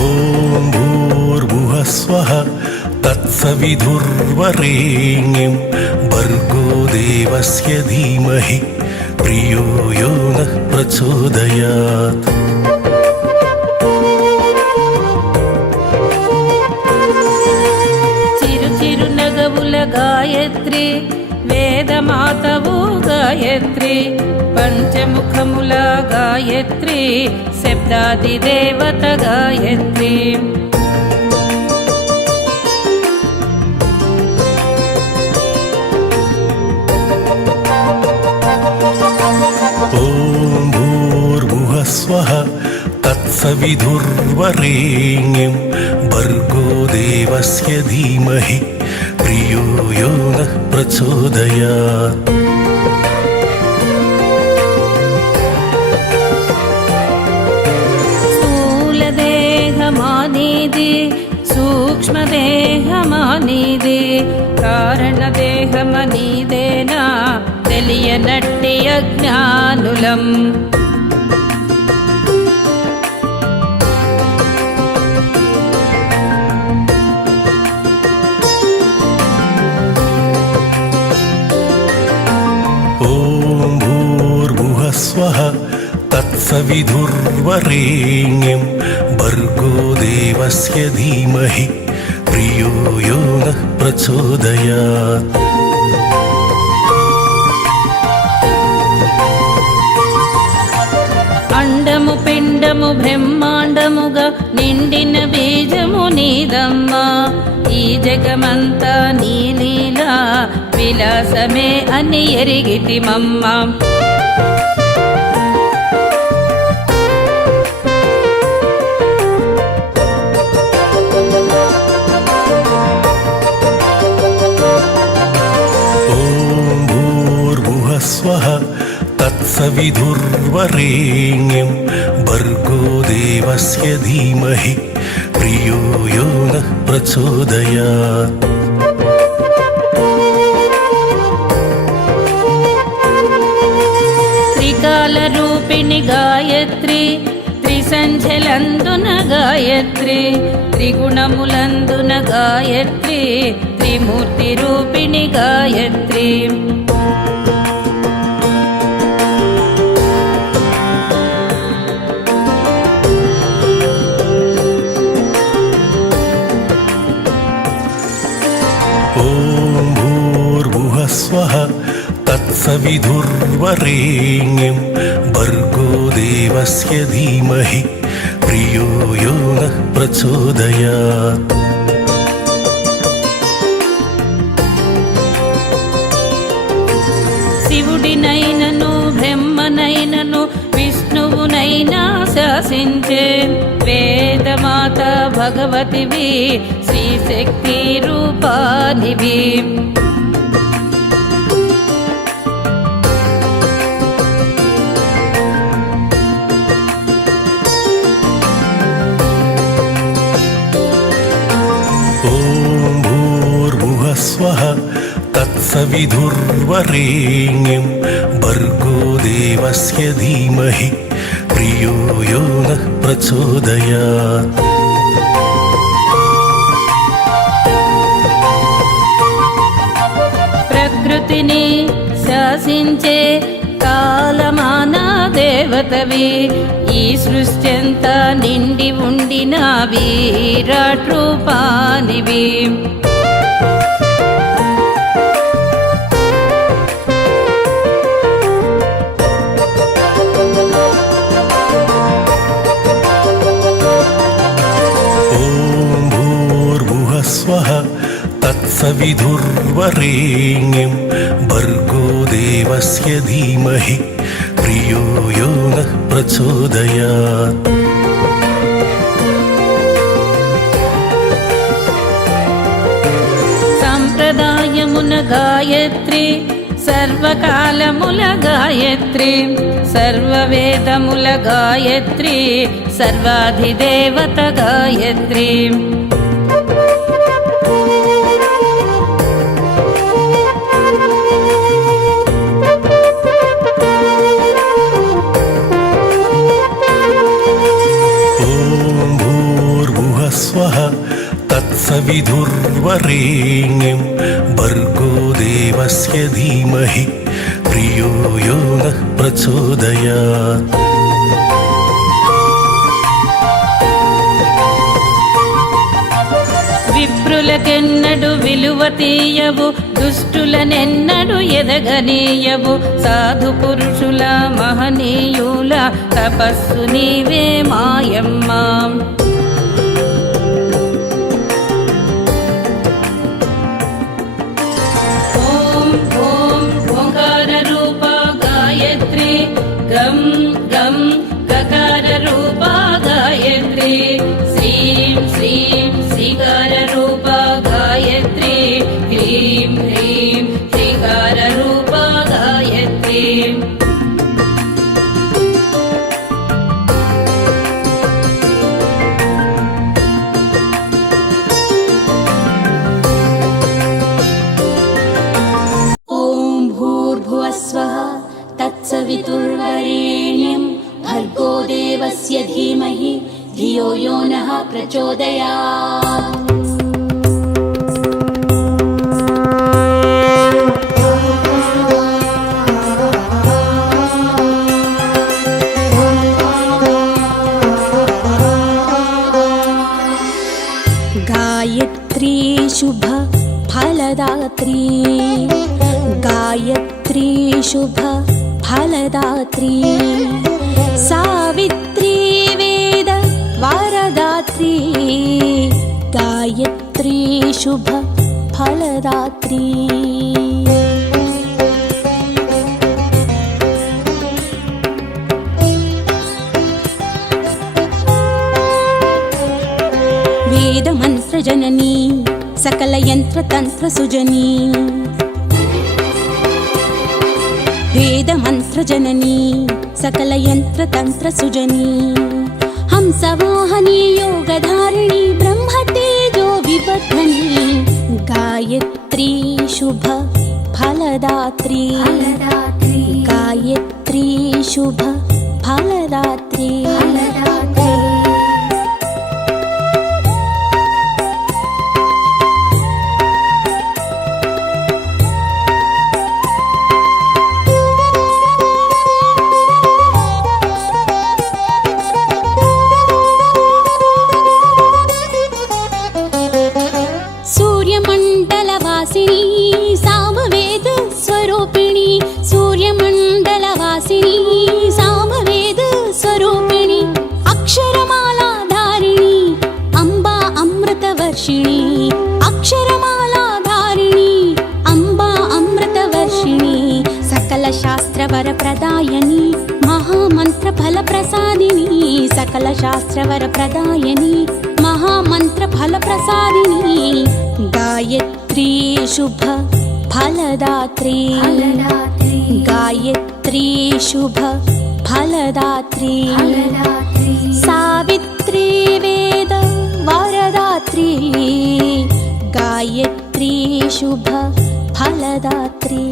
ॐ भूर्भुवः स्वः तत्सविधुर्वरेण्यं भर्गो देवस्य धीमहि प्रियो यो नः प्रचोदयात् गायत्री वेदमातवो గాయత్రి పంచముఖముల గాయత్రి శబ్దాదిదేవత గాయత్రి. స్వః తత్సవిధుర్వరేణ్యం భర్గో దేవస్య ధీమహి ప్రియో యో నః సూక్ష్మదేహమో నీదే కారణదేహమ నీదేనా తెలియనట్టి అజ్ఞానులం. ఓం భూర్భువస్వ स्वः तत्सविधुर्वरेण्यं भर्गो देवस्य धीमहि प्रियो यो नः प्रचोदयात् అండము పిండము బ్రహ్మాండముగా నిండిన బీజము నీదమ్మా ఈ జగమంతా నీ లీలా విలాసమే అని ఎరిగిటిమమ్మ सविधुर्वरेण्यं भर्गो देवस्य धीमहि प्रियो यो नः प्रचोदयात् त्रिकालरूपिणि गायत्री त्रिसञ्झलन्दुन गायत्री त्रिगुणमुलन्दुन गायत्री त्रिमूर्तिरूपिणि गायत्री तत्सविधुर्वरेण्यं भर्गो देवस्य धीमहि प्रियो यो नः प्रचोदयात् శివుడినైనను బ్రహ్మనైనను విష్ణువునైనా శాసించే వేదమాత భగవతివి శ్రీశక్తి రూపానివి तत्सविधुर्वरेण्यं भर्गो देवस्य धीमहि प्रियो यो नः प्रचोदयात् ప్రకృతిని శాసించే కాలమాన దేవతవి ఈ సృష్టి అంతా నిండి ఉండిన విరాట్ రూపానివి तत्सविधुर्वरेण्यं भर्गो देवस्य धीमहि प्रियो यो नः प्रचोदयात् సంప్రదాయమున గాయత్రి సర్వకాలముల గాయత్రి సర్వవేదముల గాయత్రి సర్వాధిదేవత గాయత్రి देवस्य धीमहि प्रियो यो नः प्रचोदयात् విప్రులకెన్నడు విలువ తీయవు దుష్టులనెన్నడు ఎదగనీయవు సాధు పురుషుల మహనీయుల తపస్సు నీవే మాయమ్మా ರೂಪಾ शुभ फलदात्री गायत्री शुभ फलदात्री सावित्री शुभ फलदात्री वेदमन्त्रजननी सकलयन्त्रतन्त्रसुजनी वेदमन्त्रजननी सकलयन्त्रतन्त्रसुजनी हंसवाहनी योगधारिणी ब्रह्मतेजो गायत्री शुभ फलदात्री। गायत्री शुभ फलदात्री మండల వాసిని సామవేద స్వరూపిణి. సూర్యమండల వాసిని సామవేద స్వరూపిణి. అక్షరమాలాధారిణి అంబా అమృత వర్షిణి అక్షరమాలాధారిణి అంబా అమృత వర్షిణి సకల శాస్త్రవర ప్రదాయని మహామంత్ర ఫల ప్రసాదిని సకల శాస్త్రవర ప్రదాయని महामन्त्रफलप्रसादिनी। गायत्री शुभ फलदात्री। गायत्री शुभ फलदात्री। सावित्री वेद वरदात्री। गायत्री शुभ फलदात्री